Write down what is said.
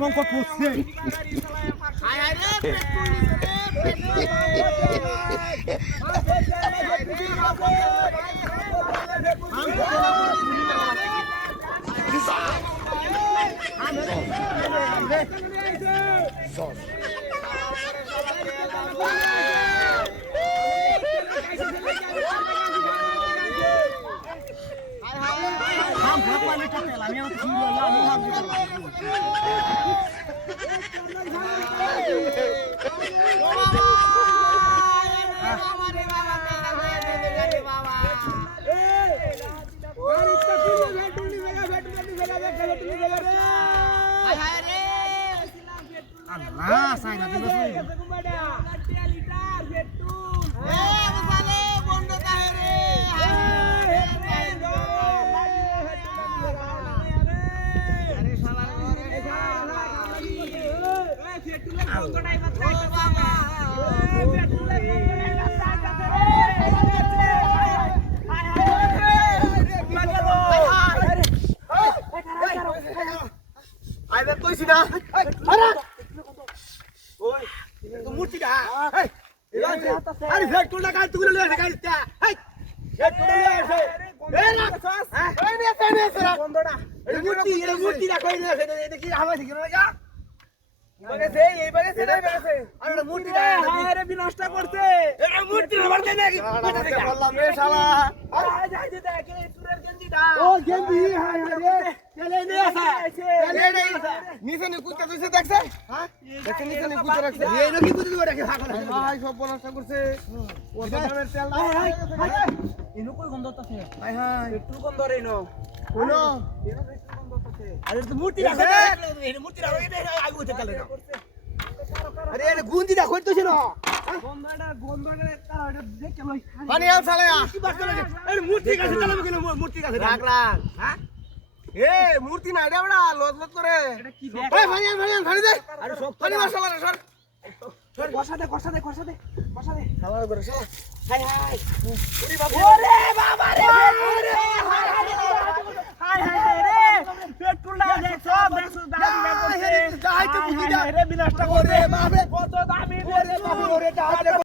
সংকট পড়ছে मूर्ति ना लोद लोद करे কষা দে খাওয়া করে চল হাই হাই ওরে বাবা রে হাই রে পেট্রোল না দেখছ দেখছ দাবি করছে যাই তো বুঝি রে বিনাশটা করে বাবা কত দাবি